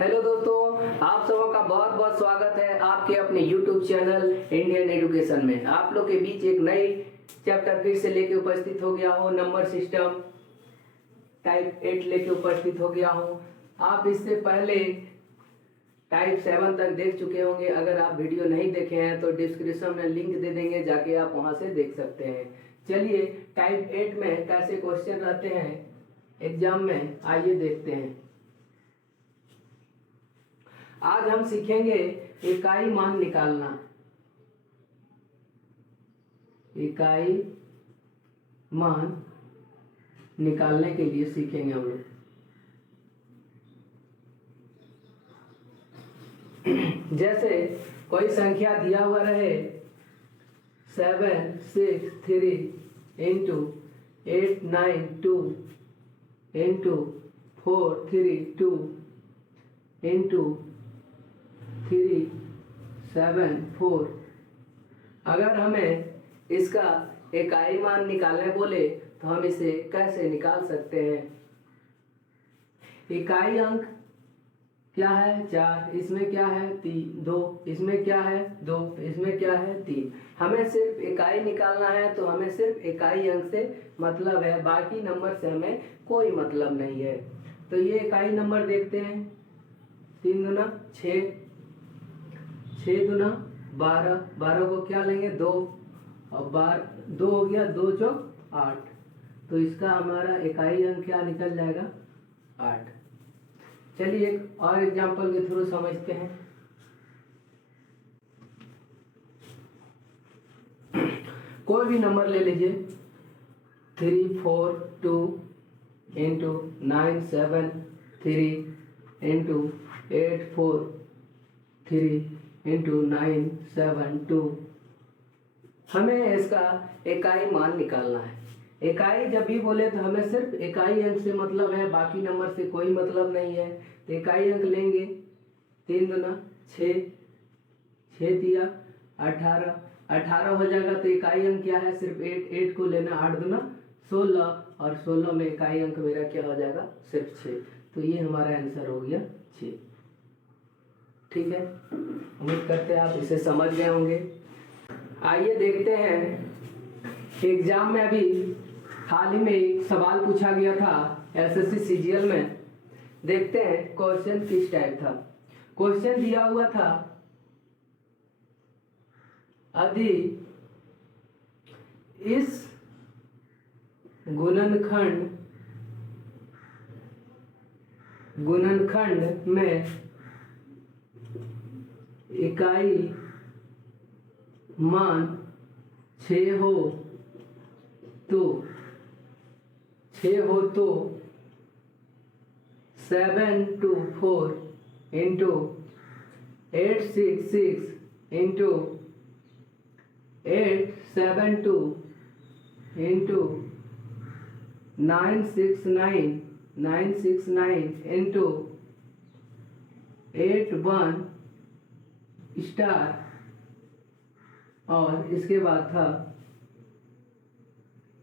Hello दोस्तों, आप सबों का बहुत बहुत स्वागत है आपके अपने YouTube चैनल इंडियन एजुकेशन में। आप लोग के बीच एक नई चैप्टर फिर से लेके उपस्थित हो गया हूँ। नंबर सिस्टम टाइप 8 लेके उपस्थित हो गया हूँ। आप इससे पहले टाइप 7 तक देख चुके होंगे। अगर आप वीडियो नहीं देखे हैं तो डिस्क्रिप्शन में लिंक दे देंगे, जाके आप वहाँ से देख सकते हैं। चलिए टाइप 8 में कैसे क्वेश्चन रहते हैं एग्जाम में, आइए देखते हैं। आज हम सीखेंगे इकाई मान निकालना। इकाई मान निकालने के लिए सीखेंगे हम लोग। जैसे कोई संख्या दिया हुआ रहे 763 इंटू 892 इंटू 432 इंटू 374। अगर हमें इसका इकाई मान निकालने बोले तो हम इसे कैसे निकाल सकते हैं। इकाई अंक क्या है 4, इसमें क्या है 2, इसमें क्या है 2, इसमें क्या है 3। हमें सिर्फ इकाई निकालना है तो हमें सिर्फ इकाई अंक से मतलब है, बाकी नंबर से हमें कोई मतलब नहीं है। तो ये इकाई नंबर देखते हैं। 3 दूना 6, 6 दूना 12, 12 को क्या लेंगे 2, और 2 हो गया, 2 चौक 8। तो इसका हमारा इकाई अंक क्या निकल जाएगा 8। चलिए एक और एग्जांपल के थ्रू समझते हैं। कोई भी नंबर ले लीजिए 342 इंटू 973 इंटू 843 इंटू 972। हमें इसका इकाई मान निकालना है। इकाई जब भी बोले तो हमें सिर्फ इकाई अंक से मतलब है, बाकी नंबर से कोई मतलब नहीं है। तो इकाई अंक लेंगे 3 दूना 6, 6 दिया 18, 18 हो जाएगा। तो इकाई अंक क्या है सिर्फ 8 को लेना, 8 दूना 16, और 16 में इकाई अंक मेरा क्या हो जाएगा सिर्फ 6। तो ये हमारा आंसर हो गया 6। ठीक है, उम्मीद करते हैं आप इसे समझ गए होंगे। आइए देखते हैं, एग्जाम में अभी हाल ही में एक सवाल पूछा गया था एसएससी सीजीएल में। देखते हैं क्वेश्चन किस टाइप था। क्वेश्चन दिया हुआ था यदि इस गुणनखंड में इकाई मान 6 हो तो 724 into 866 into 872 into 969 into 81 star, और इसके बाद था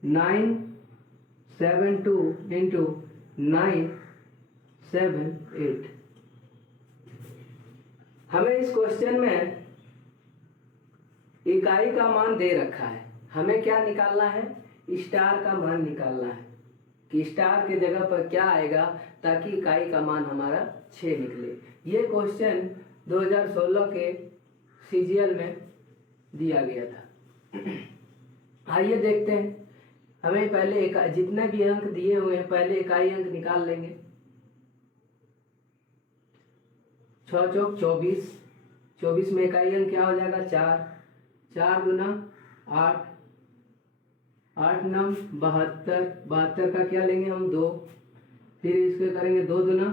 972 इंटू 978। हमें इस क्वेश्चन में इकाई का मान दे रखा है। हमें क्या निकालना है, स्टार का मान निकालना है कि स्टार के जगह पर क्या आएगा ताकि इकाई का मान हमारा 6 निकले। ये क्वेश्चन 2016 के सीजीएल में दिया गया था। आइए देखते हैं। हमें पहले जितने भी अंक दिए हुए हैं पहले इकाई अंक निकाल लेंगे। 6 चौक 24, 24 में इकाई अंक क्या हो जाएगा 4, 4 दूना 8, 8 9 72, 72 का क्या लेंगे हम 2, फिर इसके करेंगे 2 दूना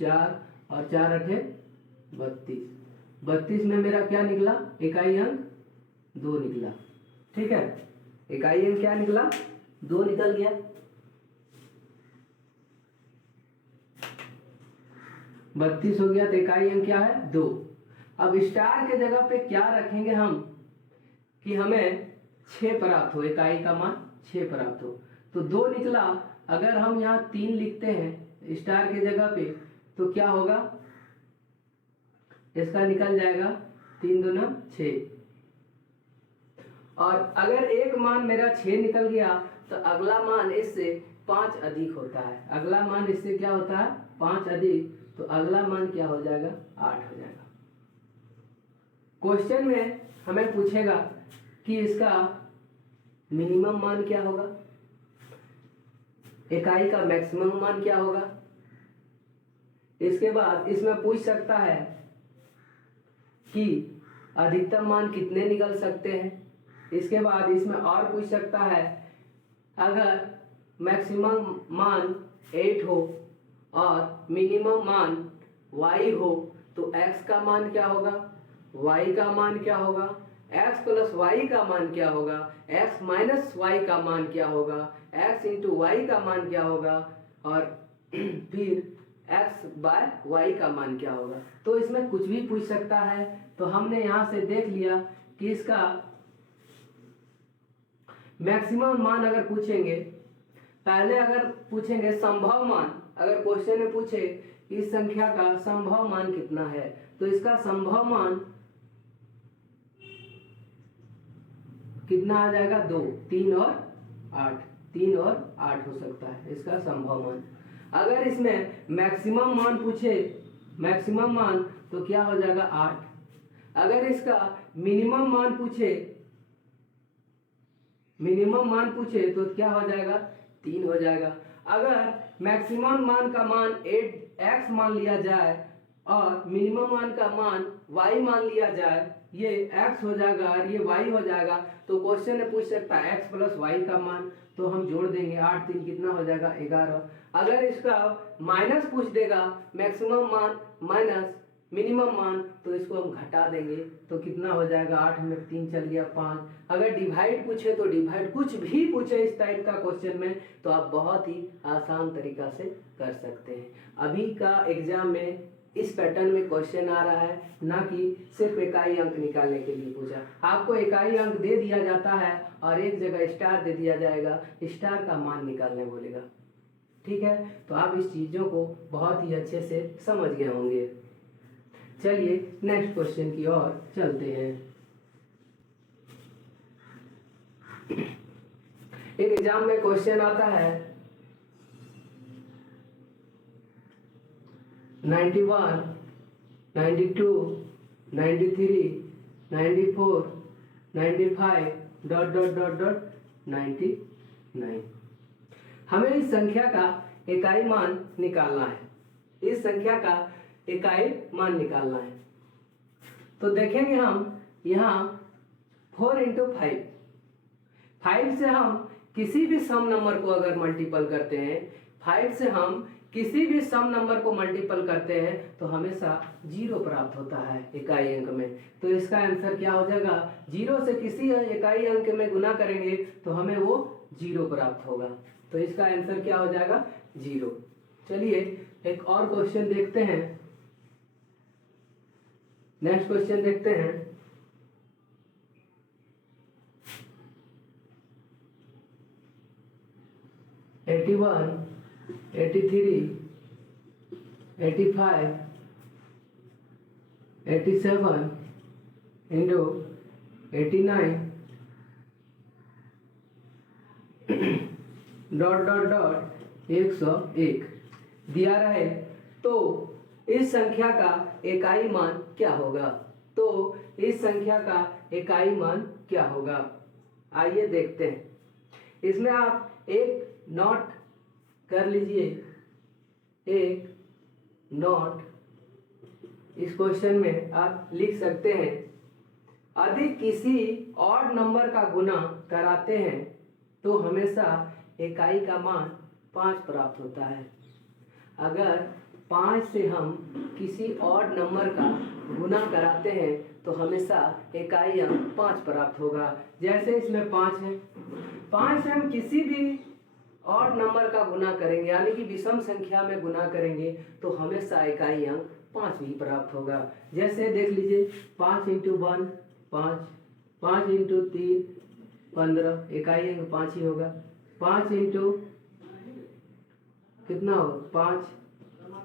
4 और 4 8 32। 32 में मेरा क्या निकला इकाई अंक 2 निकला। ठीक है, इकाई अंक क्या निकला 2 निकल गया। 32 हो गया तो इकाई अंक क्या है 2। अब स्टार के जगह पे क्या रखेंगे हम कि हमें 6 प्राप्त हो, इकाई का मान 6 प्राप्त हो। तो 2 निकला। अगर हम यहाँ 3 लिखते हैं स्टार के जगह पे तो क्या होगा इसका निकल जाएगा 3 दूना 6। और अगर एक मान मेरा 6 निकल गया तो अगला मान इससे 5 अधिक होता है। अगला मान इससे क्या होता है? 5 अधिक, तो अगला मान क्या हो जाएगा? 8 हो जाएगा। क्वेश्चन में हमें पूछेगा कि इसका मिनिमम मान क्या होगा, इकाई का मैक्सिमम मान क्या होगा। इसके बाद इसमें पूछ सकता है कि अधिकतम मान कितने निकल सकते हैं। इसके बाद इसमें और पूछ सकता है अगर मैक्सिमम मान 8 हो और मिनिमम मान y हो तो x का मान क्या होगा, y का मान क्या होगा, x प्लस y का मान क्या होगा, x माइनस y का मान क्या होगा, x इंटू वाई का मान क्या होगा, और फिर x बाय y का मान क्या होगा। तो इसमें कुछ भी पूछ सकता है। तो हमने यहाँ से देख लिया कि इसका मैक्सिमम मान अगर पूछेंगे, पहले अगर पूछेंगे संभव मान, अगर क्वेश्चन में पूछे इस संख्या का संभव मान कितना है, तो इसका संभव मान कितना आ जाएगा? 2, 3 और 8, 3 और 8 हो सकता है इसका संभव मान। अगर इसमें मैक्सिमम मान पूछे, मैक्सिमम मान, तो क्या हो जाएगा? 8। अगर इसका मिनिमम मान पूछे, मिनिमम मान पूछे तो क्या हो जाएगा? 3 हो जाएगा। अगर मैक्सिमम मान का मान 8x मान लिया जाए और मिनिमम मान का मान y मान लिया जाए, ये x हो जाएगा और ये y हो जाएगा, तो क्वेश्चन में पूछ सकता है x प्लस y का मान, तो हम जोड़ देंगे 8 3 कितना हो जाएगा? 11। अगर इसका माइनस पूछ देगा, मैक्सिमम मान माइनस मिनिमम मान, तो इसको हम घटा देंगे, तो कितना हो जाएगा? 8 में 3 चल गया 5। अगर डिवाइड पूछे तो डिवाइड, कुछ भी पूछे इस टाइप का क्वेश्चन में, तो आप बहुत ही आसान तरीका से कर सकते हैं। अभी का एग्जाम में इस पैटर्न में क्वेश्चन आ रहा है, ना कि सिर्फ इकाई अंक निकालने के लिए पूछा। आपको इकाई अंक दे दिया जाता है और एक जगह स्टार दे दिया जाएगा, स्टार का मान निकालने बोलेगा। ठीक है, तो आप इस चीज़ों को बहुत ही अच्छे से समझ गए होंगे। चलिए नेक्स्ट क्वेश्चन की ओर चलते हैं। एक एग्जाम में क्वेश्चन आता है 91, 92, 93, 94, 95 डॉट डॉट डॉट डॉट 99। हमें इस संख्या का इकाई मान निकालना है। इस संख्या का इकाई मान निकालना है। तो देखेंगे हम यहाँ 4 इंटू 5 से हम किसी भी सम नंबर को अगर मल्टीपल करते हैं, 5 से हम किसी भी सम नंबर को मल्टीपल करते हैं तो हमेशा 0 प्राप्त होता है इकाई अंक में। तो इसका आंसर क्या हो जाएगा? 0 से किसी इकाई अंक में गुना करेंगे तो हमें वो 0 प्राप्त होगा। तो इसका आंसर क्या हो जाएगा? 0। चलिए एक और क्वेश्चन देखते हैं। नेक्स्ट क्वेश्चन देखते हैं। $81, $83, $85, $87 इंटू 89 डॉट डॉट डॉट 101 दिया रहे, तो इस संख्या का इकाई मान क्या होगा? तो इस संख्या का इकाई मान क्या होगा? आइए देखते हैं। इसमें आप एक नोट कर लीजिए, एक नोट इस क्वेश्चन में आप लिख सकते हैं। यदि किसी ऑड नंबर का गुना कराते हैं तो हमेशा इकाई का मान 5 प्राप्त होता है। अगर 5 से हम किसी ऑड नंबर का गुना कराते हैं तो हमेशा इकाई अंक 5 प्राप्त होगा। जैसे इसमें 5 है, 5 से हम किसी भी ऑड नंबर का गुना करेंगे, यानी कि विषम संख्या में गुना करेंगे, तो हमेशा इकाई अंक 5 भी प्राप्त होगा। जैसे देख लीजिए 5 इंटू 1 5, 5 इंटू 3 15, इकाई अंक 5 ही होगा। 5 इंटू कितना होगा? 5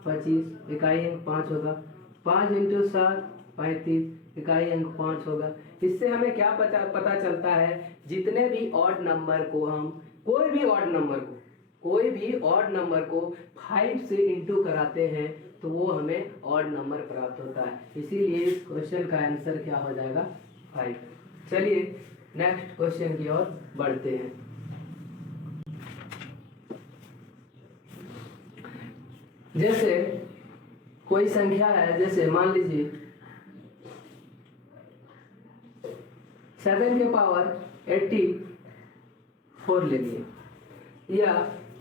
25, इकाई अंक 5 होगा। 5 इंटू 7 35, इकाई अंक 5 होगा। इससे हमें क्या पता चलता है, जितने भी ऑड नंबर को हम कोई भी ऑड नंबर को 5 से इंटू कराते हैं तो वो हमें ऑड नंबर प्राप्त होता है। इसीलिए इस क्वेश्चन का आंसर क्या हो जाएगा, 5। चलिए नेक्स्ट क्वेश्चन की ओर बढ़ते हैं। जैसे कोई संख्या है, जैसे मान लीजिए 7 के पावर 84 ले लिए या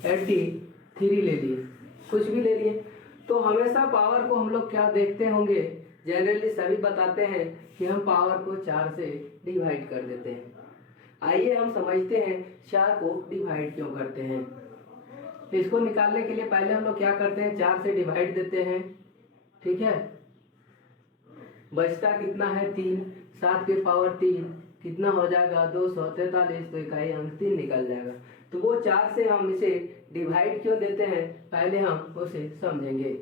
83 ले लिए, कुछ भी ले लिए, तो हमेशा पावर को हम लोग क्या देखते होंगे, जनरली सभी बताते हैं कि हम पावर को 4 से डिवाइड कर देते हैं। आइए हम समझते हैं 4 को डिवाइड क्यों करते हैं। इसको निकालने के लिए पहले हम लोग क्या करते हैं, 4 से डिवाइड देते हैं, ठीक है। बचता कितना है, 3, 7 के पावर 3 कितना हो जाएगा, 243, तो इकाई अंक 3 निकल जाएगा। तो वो 4 से हम इसे डिवाइड क्यों देते हैं, पहले हम उसे समझेंगे।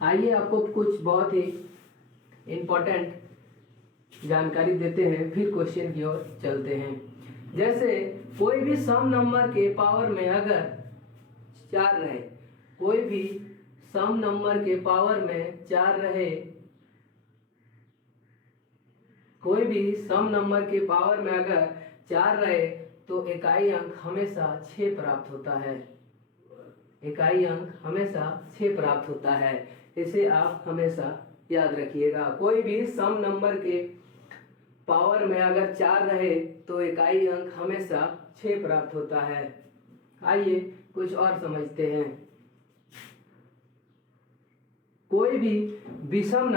आइए आपको कुछ बहुत ही इम्पोर्टेंट जानकारी देते हैं, फिर क्वेश्चन की ओर चलते हैं। जैसे कोई भी सम नंबर के पावर में अगर 4 रहे, कोई भी सम नंबर के पावर में 4 रहे, कोई भी सम नंबर के पावर में अगर 4 रहे तो इकाई अंक हमेशा 6 प्राप्त होता है। इकाई अंक हमेशा 6 प्राप्त होता है। इसे आप हमेशा याद रखिएगा। कोई भी सम नंबर के पावर में अगर 4 रहे तो इकाई अंक हमेशा 6 प्राप्त होता है। आइए कुछ और समझते हैं। कोई भी विषम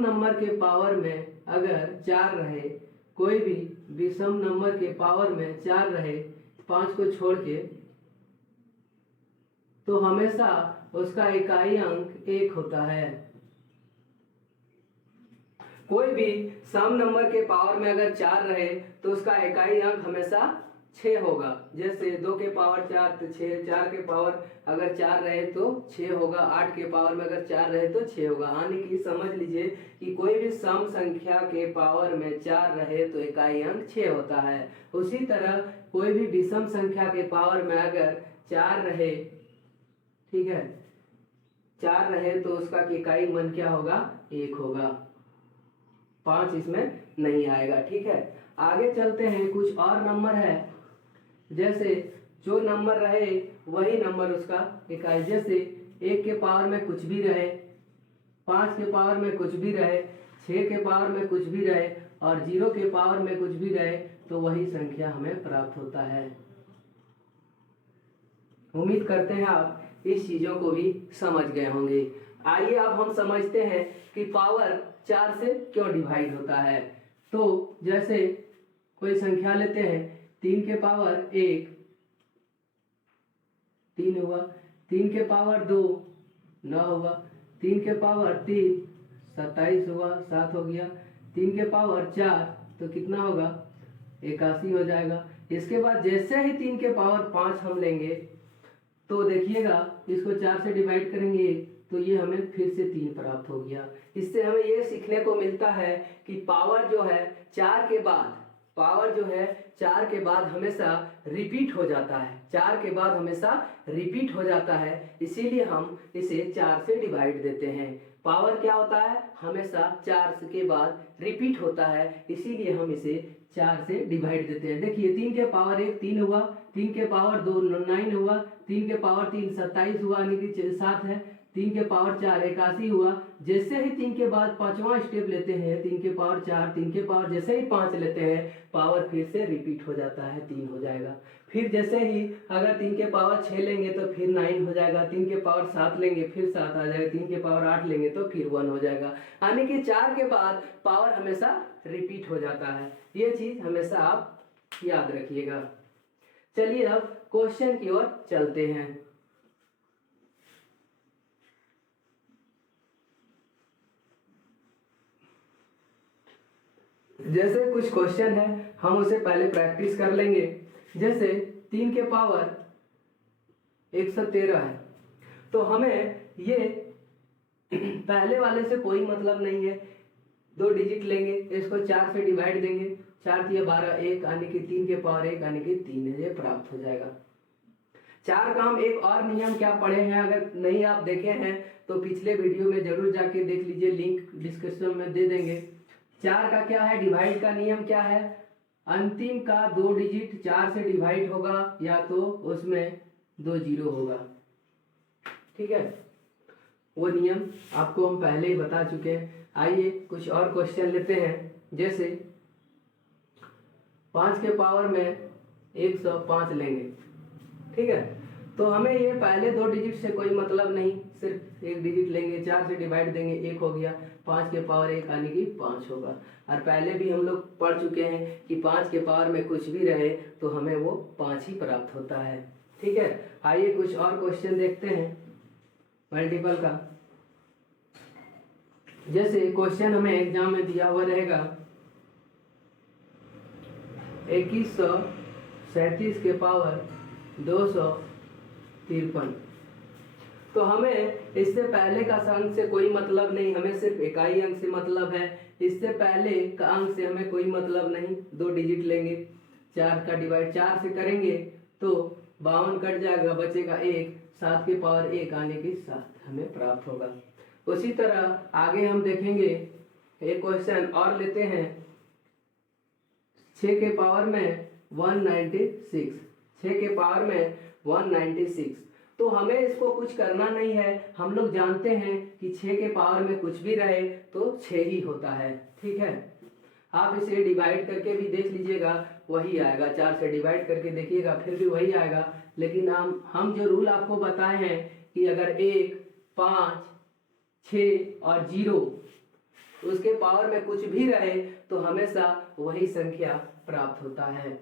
नंबर के पावर में अगर 4 रहे, कोई भी विषम नंबर के पावर में 4 रहे 5 को छोड़ के, तो हमेशा उसका इकाई अंक 1 होता है। कोई भी सम नंबर के पावर में अगर 4 रहे तो उसका इकाई अंक हमेशा 6 होगा। जैसे 2 के पावर 4 तो 6, 4 के पावर अगर 4 रहे तो 6 होगा, 8 के पावर में अगर 4 रहे तो 6 होगा। यानी कि समझ लीजिए कि कोई भी सम संख्या के पावर में 4 रहे तो इकाई अंक 6 होता है। उसी तरह कोई भी विषम संख्या के पावर में अगर 4 रहे, ठीक है, 4 रहे तो उसका इकाई मान क्या होगा, 1 होगा। 5 इसमें नहीं आएगा, ठीक है। आगे चलते हैं, कुछ और नंबर है। जैसे जो नंबर रहे वही नंबर उसका इकाई, जैसे 1 के पावर में कुछ भी रहे, 5 के पावर में कुछ भी रहे, 6 के पावर में कुछ भी रहे और 0 के पावर में कुछ भी रहे, तो वही संख्या हमें प्राप्त होता है। उम्मीद करते हैं आप इस चीजों को भी समझ गए होंगे। आइए अब हम समझते हैं कि पावर 4 से क्यों डिवाइड होता है। तो जैसे कोई संख्या लेते हैं, 3 के पावर 1 3 हुआ, 3 के पावर 2 9 हुआ, 3 के पावर 3 27 हुआ, 7 हो गया, 3 के पावर 4 तो कितना होगा, 81 हो जाएगा। इसके बाद जैसे ही 3 के पावर 5 हम लेंगे तो देखिएगा इसको 4 से डिवाइड करेंगे तो ये हमें फिर से 3 प्राप्त हो गया। इससे हमें ये सीखने को मिलता है कि पावर जो है 4 के बाद हमेशा रिपीट हो जाता है। 4 के बाद हमेशा रिपीट हो जाता है, इसीलिए हम इसे 4 से डिवाइड देते हैं। पावर क्या होता है, हमेशा 4 के बाद रिपीट होता है, इसीलिए हम इसे 4 से डिवाइड देते हैं। देखिए 3 के पावर 1 3 हुआ, 3 के पावर 2 9 हुआ, 3 के पावर 3 27 हुआ, यानी कि 7 है, 3 के पावर 4 81 हुआ। जैसे ही 3 के बाद 5वां स्टेप लेते हैं, 3 के पावर 4, 3 के पावर जैसे ही 5 लेते हैं, पावर फिर से रिपीट हो जाता है, 3 हो जाएगा। फिर जैसे ही अगर 3 के पावर 6 लेंगे तो फिर 9 हो जाएगा, 3 के पावर 7 लेंगे फिर 7 आ जाएगा, 3 के पावर 8 लेंगे तो फिर 1 हो जाएगा। यानी कि 4 के बाद पावर हमेशा रिपीट हो जाता है। ये चीज हमेशा आप याद रखिएगा। चलिए अब क्वेश्चन की ओर चलते हैं। जैसे कुछ क्वेश्चन है हम उसे पहले प्रैक्टिस कर लेंगे। जैसे 3 के पावर 113 है, तो हमें ये पहले वाले से कोई मतलब नहीं है, 2 डिजिट लेंगे, इसको 4 से डिवाइड देंगे, 4 तिया 12, 1 यानी कि 3 के पावर 1 यानी कि 3 ये प्राप्त हो जाएगा। चार का हम एक और नियम क्या पढ़े हैं, अगर नहीं आप देखे हैं तो पिछले वीडियो में जरूर जाके देख लीजिए, लिंक डिस्क्रिप्शन में दे देंगे। चार का क्या है, डिवाइड का नियम क्या है, अंतिम का 2 डिजिट 4 से डिवाइड होगा या तो उसमें 2 जीरो होगा, ठीक है। वो नियम आपको हम पहले ही बता चुके हैं। आइए कुछ और क्वेश्चन लेते हैं, जैसे 5 के पावर में 105 लेंगे, ठीक है। तो हमें ये पहले 2 डिजिट से कोई मतलब नहीं, सिर्फ 1 डिजिट लेंगे, 4 से डिवाइड देंगे, 1 हो गया, 5 के पावर 1 यानी कि 5 होगा। और पहले भी हम लोग पढ़ चुके हैं कि 5 के पावर में कुछ भी रहे तो हमें वो 5 ही प्राप्त होता है, ठीक है। आइए कुछ और क्वेश्चन देखते हैं मल्टीपल का। जैसे क्वेश्चन हमें एग्जाम में दिया हुआ रहेगा 2137 के पावर 253, तो हमें इससे पहले का अंक से कोई मतलब नहीं, हमें सिर्फ इकाई अंक से मतलब है। इससे पहले का अंक से हमें कोई मतलब नहीं, 2 डिजिट लेंगे, 4 का डिवाइड 4 से करेंगे तो 52 कट जाएगा, बचेगा 1, 7 के पावर 1 आने की 7 हमें प्राप्त होगा। उसी तरह आगे हम देखेंगे, एक क्वेश्चन और लेते हैं 6 के पावर में 196, 6 के पावर में 196, तो हमें इसको कुछ करना नहीं है, हम लोग जानते हैं कि 6 के पावर में कुछ भी रहे तो 6 ही होता है, ठीक है। आप इसे डिवाइड करके भी देख लीजिएगा, वही आएगा, 4 से डिवाइड करके देखिएगा फिर भी वही आएगा। लेकिन हम जो रूल आपको बताए हैं कि अगर 1, 5, 6 और 0 उसके पावर में कुछ भी रहे तो हमेशा वही संख्या प्राप्त होता है।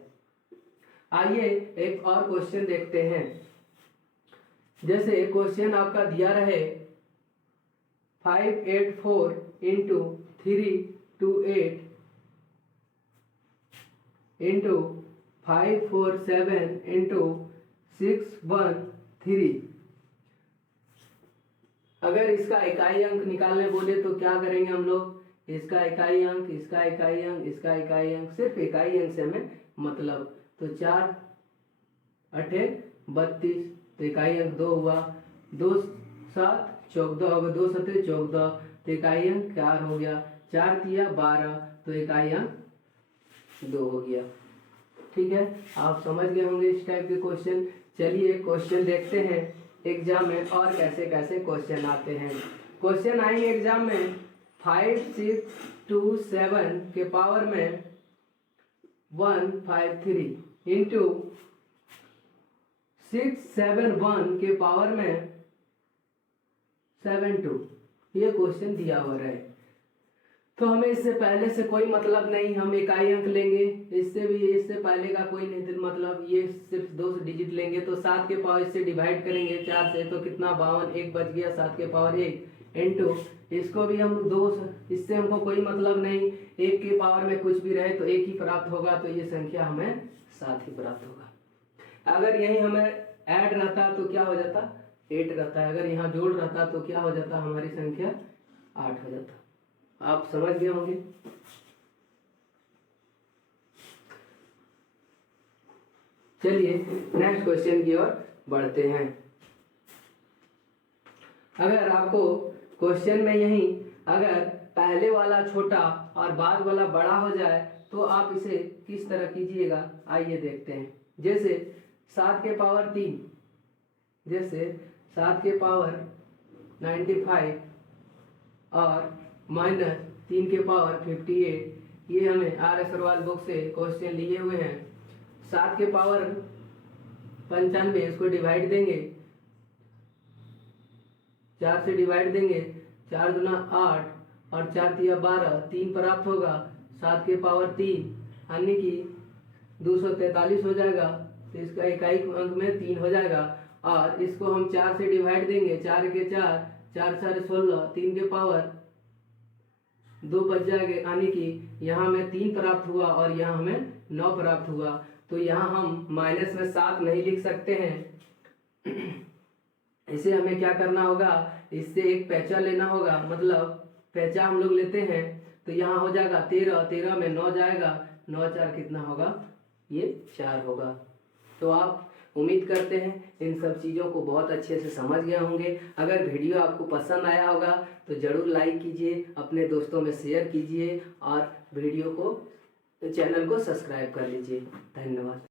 आइए एक और क्वेश्चन देखते हैं, जैसे क्वेश्चन आपका दिया रहे 584 इंटू 328 इंटू 547 इंटू 613, अगर इसका इकाई अंक निकालने बोले तो क्या करेंगे हम लोग, इसका इकाई अंक, इसका इकाई अंक, इसका इकाई अंक, सिर्फ इकाई अंक से हमें मतलब, तो 4 8 32, तो इकाई अंक 2 हुआ, 2 7 14 होगा, 2 7 14, तो इकाई अंक 4 हो गया, 4 तिया 12, तो इकाई अंक 2 हो गया, ठीक है। आप समझ गए होंगे इस टाइप के क्वेश्चन। चलिए क्वेश्चन देखते हैं एग्जाम में और कैसे कैसे क्वेश्चन आते हैं। क्वेश्चन आएंगे एग्जाम में 5627 के पावर में 153 इंटू 671 के पावर में 72, ये क्वेश्चन दिया हुआ है। तो हमें इससे पहले से कोई मतलब नहीं, हम इकाई अंक लेंगे, इससे पहले का कोई नहीं मतलब, ये सिर्फ 2 डिजिट लेंगे, तो 7 के पावर इससे डिवाइड करेंगे 4 से, तो कितना 52, 1 बच गया, 7 के पावर 1 इंटू इसको भी हम 2, इससे हमको कोई मतलब नहीं, 1 के पावर में कुछ भी रहे तो 1 ही प्राप्त होगा, तो ये संख्या हमें 7 ही प्राप्त होगा। अगर यही हमें ऐड रहता तो क्या हो जाता, 8 रहता है, अगर यहाँ जोड़ रहता तो क्या हो जाता, हमारी संख्या 8 हो जाता। आप समझ गए होंगे। चलिए नेक्स्ट क्वेश्चन की ओर बढ़ते हैं। अगर आपको क्वेश्चन में यही अगर पहले वाला छोटा और बाद वाला बड़ा हो जाए तो आप इसे किस तरह कीजिएगा, आइए देखते हैं। जैसे 7 के पावर 3, जैसे 7 के पावर 95 और माइनस 3 के पावर 58, ये हमें आर अग्रवाल बुक से क्वेश्चन लिए हुए हैं। 7 के पावर 95 इसको डिवाइड देंगे, 4 से डिवाइड देंगे, 4 दूना 8 और 4 तिया 12, 3 प्राप्त होगा, 7 के पावर 3 यानी कि 243 हो जाएगा, तो इसका इकाई अंक में 3 हो जाएगा। और इसको हम 4 से डिवाइड देंगे, 4 के 4, 4 4 16, 3 के पावर 2 बच जाएंगे, यानी कि यहाँ हमें 3 प्राप्त हुआ और यहाँ हमें 9 प्राप्त हुआ। तो यहाँ हम माइनस में 7 नहीं लिख सकते हैं, इसे हमें क्या करना होगा, इससे एक पैंचा लेना होगा, मतलब पैंचा हम लोग लेते हैं तो यहाँ हो जाएगा 13, 13 में 9 जाएगा, 9 4 कितना होगा, ये 4 होगा। तो आप उम्मीद करते हैं इन सब चीज़ों को बहुत अच्छे से समझ गए होंगे। अगर वीडियो आपको पसंद आया होगा तो ज़रूर लाइक कीजिए, अपने दोस्तों में शेयर कीजिए और वीडियो को, चैनल को सब्सक्राइब कर लीजिए। धन्यवाद।